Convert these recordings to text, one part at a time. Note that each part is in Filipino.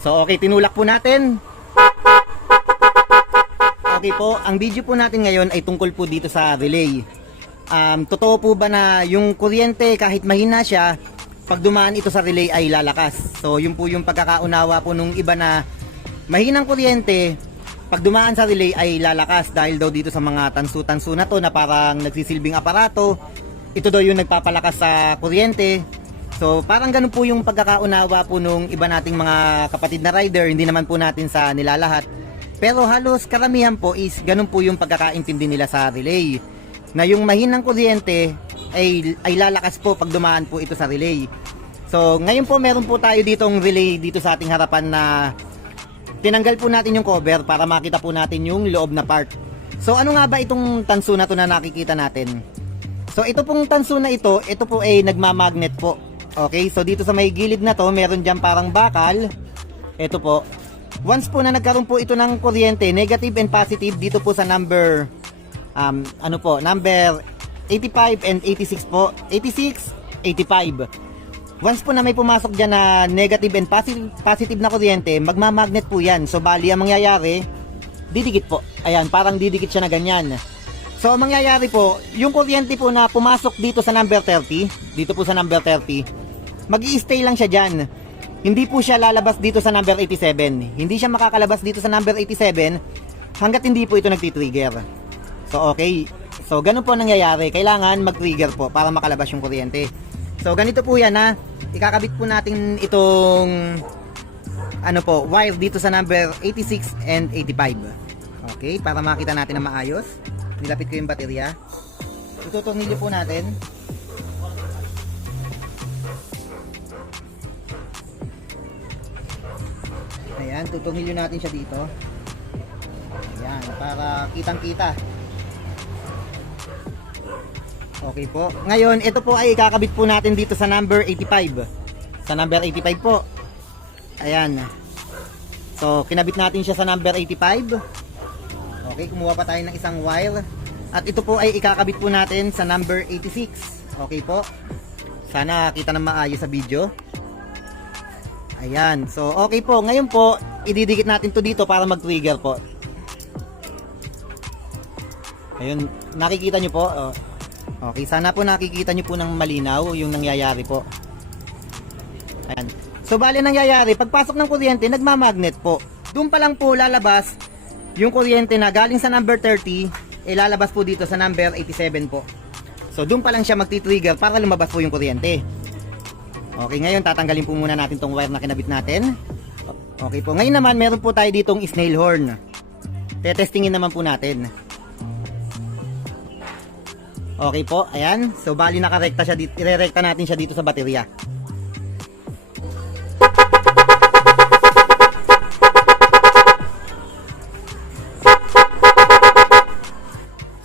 So okay, tinulak po natin. Okay po, ang video po natin ngayon ay tungkol po dito sa relay. Um, totoo po ba na yung kuryente kahit mahina siya, pag dumaan ito sa relay ay lalakas. So yun po yung pagkakaunawa po nung iba na mahinang kuryente, pag dumaan sa relay ay lalakas dahil daw dito sa mga tansu-tansu na to na parang nagsisilbing aparato, ito daw yung nagpapalakas sa kuryente. So parang ganun po yung pagkakaunawa po nung iba nating mga kapatid na rider, hindi naman po natin sa nilalahat. Pero halos karamihan po is ganun po yung pagkakaintindi nila sa relay. Na yung mahinang kuryente ay, ay lalakas po pag dumaan po ito sa relay. So ngayon po meron po tayo ditong relay dito sa ating harapan na tinanggal po natin yung cover para makita po natin yung loob na part. So ano nga ba itong tanso na to na nakikita natin? So ito pong tanso na ito, ito po ay nagmamagnet po. Okay, so dito sa may gilid na to, meron dyan parang bakal. Ito po. Once po na nagkaroon po ito ng kuryente, negative and positive dito po sa number um, ano po, number 85 and 86 po. 86, 85. Once po na may pumasok dyan na negative and positive, positive na kuryente, magmamagnet po yan. So bali ang mangyayari, didikit po. Ayan, parang didikit siya na ganyan. So ang mangyayari po, yung kuryente po na pumasok dito sa number 30, dito po sa number 30, mag stay lang siya dyan. Hindi po siya lalabas dito sa number 87. Hindi siya makakalabas dito sa number 87 hanggat hindi po ito nagtitrigger. So okay, so ganun po ang nangyayari. Kailangan mag-trigger po para makalabas yung kuryente. So ganito po yan ha. Ikakabit po natin itong ano po, wire dito sa number 86 and 85. Okay, para makita natin na maayos. Nilapit ko yung baterya. Itutornilyo po natin. Ayan, tutornilyo natin siya dito. Ayan, para kitang-kita. Okay po. Ngayon, ito po ay ikakabit po natin dito sa number 85. Sa number 85 po. Ayan. So, kinabit natin siya sa number 85. Okay, kumuha pa tayo ng isang wire. At ito po ay ikakabit po natin sa number 86. Okay po. Sana kita na maayos sa video. Ayan. So, okay po. Ngayon po, ididikit natin to dito para mag-trigger po. Ayun, nakikita nyo po. Oh. Okay, sana po nakikita nyo po ng malinaw yung nangyayari po. Ayan. So, bali nangyayari, pagpasok ng kuryente, nagmamagnet po. Doon pa lang po lalabas yung kuryente na galing sa number 30, ilalabas po dito sa number 87 po. So, doon pa lang siya magti-trigger para lumabas po yung kuryente. Okay, ngayon tatanggalin po muna natin tong wire na kinabit natin. Okay po, ngayon naman meron po tayo ditong snail horn. Tetestingin naman po natin. Okay po, ayan. So bali nakarekta siya dito, irerekta natin siya dito sa baterya.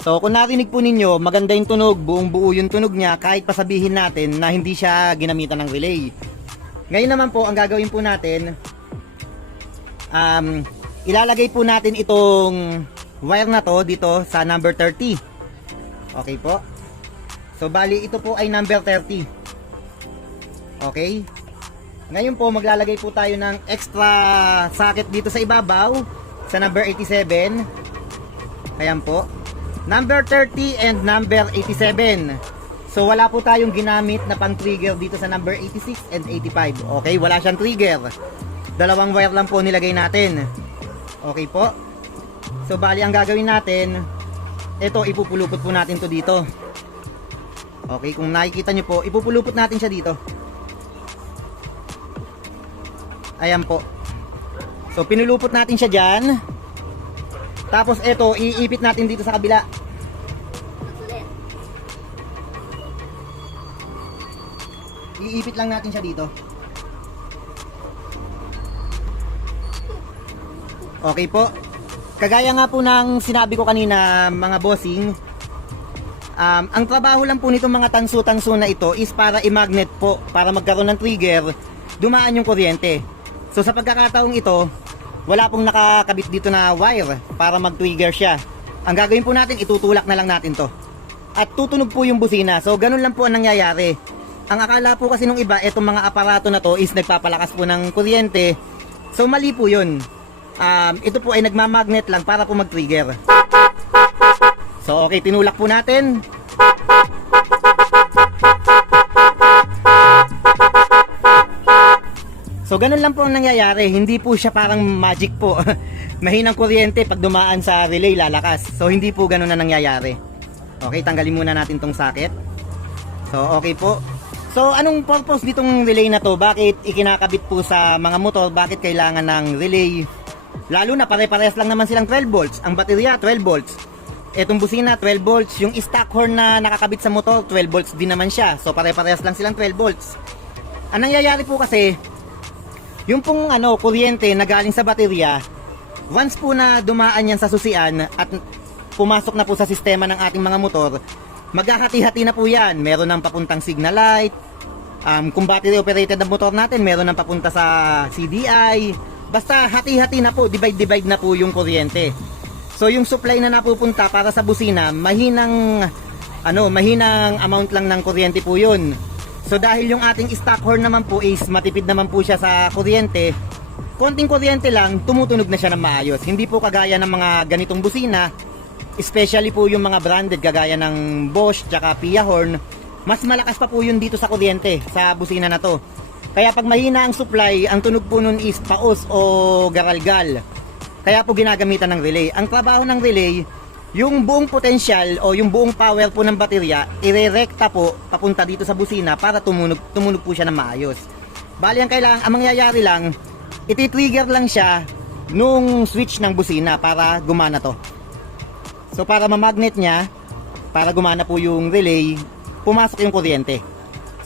So kung narinig po ninyo, maganda yung tunog, buong buo yung tunog niya kahit pasabihin natin na hindi siya ginamitan ng relay. Ngayon naman po, ang gagawin po natin, um, ilalagay po natin itong wire na to dito sa number 30. Okay po. So bali ito po ay number 30. Okay? Ngayon po maglalagay po tayo ng extra socket dito sa ibabaw sa number 87. Ayan po. Number 30 and number 87. So wala po tayong ginamit na pang trigger dito sa number 86 and 85. Okay, wala siyang trigger. Dalawang wire lang po nilagay natin. Okay po. So bali ang gagawin natin, ito ipupulupot po natin to dito. Okay, kung nakikita nyo po, ipupulupot natin siya dito. Ayan po. So pinulupot natin siya dyan. Tapos ito, iipit natin dito sa kabila. Iipit lang natin siya dito. Okay po. Kagaya nga po ng sinabi ko kanina mga bossing, um, ang trabaho lang po nitong mga tanso-tanso na ito is para i-magnet po, para magkaroon ng trigger, dumaan yung kuryente. So sa pagkakataong ito, wala pong nakakabit dito na wire para mag-trigger siya. Ang gagawin po natin, itutulak na lang natin to. At tutunog po yung busina. So ganun lang po ang nangyayari. Ang akala po kasi nung iba, itong mga aparato na to is nagpapalakas po ng kuryente So mali po yun. Um, ito po ay nagmamagnet lang para po mag-trigger. So okay, tinulak po natin. So ganun lang po ang nangyayari, hindi po siya parang magic po. Mahinang kuryente pag dumaan sa relay lalakas. So hindi po ganun na nangyayari. Okay, tanggalin muna natin tong socket. So okay po. So anong purpose nitong relay na to? Bakit ikinakabit po sa mga motor? Bakit kailangan ng relay? Lalo na pare-parehas lang naman silang 12 volts. Ang baterya 12 volts. Etong busina 12 volts. Yung stock horn na nakakabit sa motor 12 volts din naman siya. So pare-parehas lang silang 12 volts. Ang nangyayari po kasi yung pong ano, kuryente na galing sa baterya, once po na dumaan yan sa susian at pumasok na po sa sistema ng ating mga motor, maghahati-hati na po yan. Meron ng papuntang signal light, um, kung battery operated ang motor natin, meron ng papunta sa CDI. Basta hati-hati na po, divide-divide na po yung kuryente. So yung supply na napupunta para sa busina, mahinang ano, mahinang amount lang ng kuryente po 'yun. So dahil yung ating stock horn naman po is matipid naman po siya sa kuryente, konting kuryente lang, tumutunog na siya ng maayos. Hindi po kagaya ng mga ganitong busina, especially po yung mga branded kagaya ng Bosch tsaka Pia Horn, mas malakas pa po yun dito sa kuryente, sa busina na to. Kaya pag mahina ang supply, ang tunog po nun is paos o garalgal. Kaya po ginagamitan ng relay. Ang trabaho ng relay, yung buong potensyal o yung buong power po ng baterya, irerekta po papunta dito sa busina para tumunog, tumunog po siya ng maayos. Bali ang kailangan, ang mangyayari lang, iti-trigger lang siya nung switch ng busina para gumana to. So para mamagnet niya, para gumana po yung relay, pumasok yung kuryente.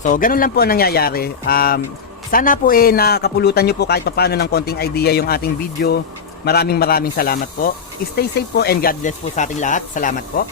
So ganun lang po ang nangyayari. Um, sana po eh nakapulutan nyo po kahit paano ng konting idea yung ating video. Maraming maraming salamat po. Stay safe po and God bless po sa ating lahat. Salamat po.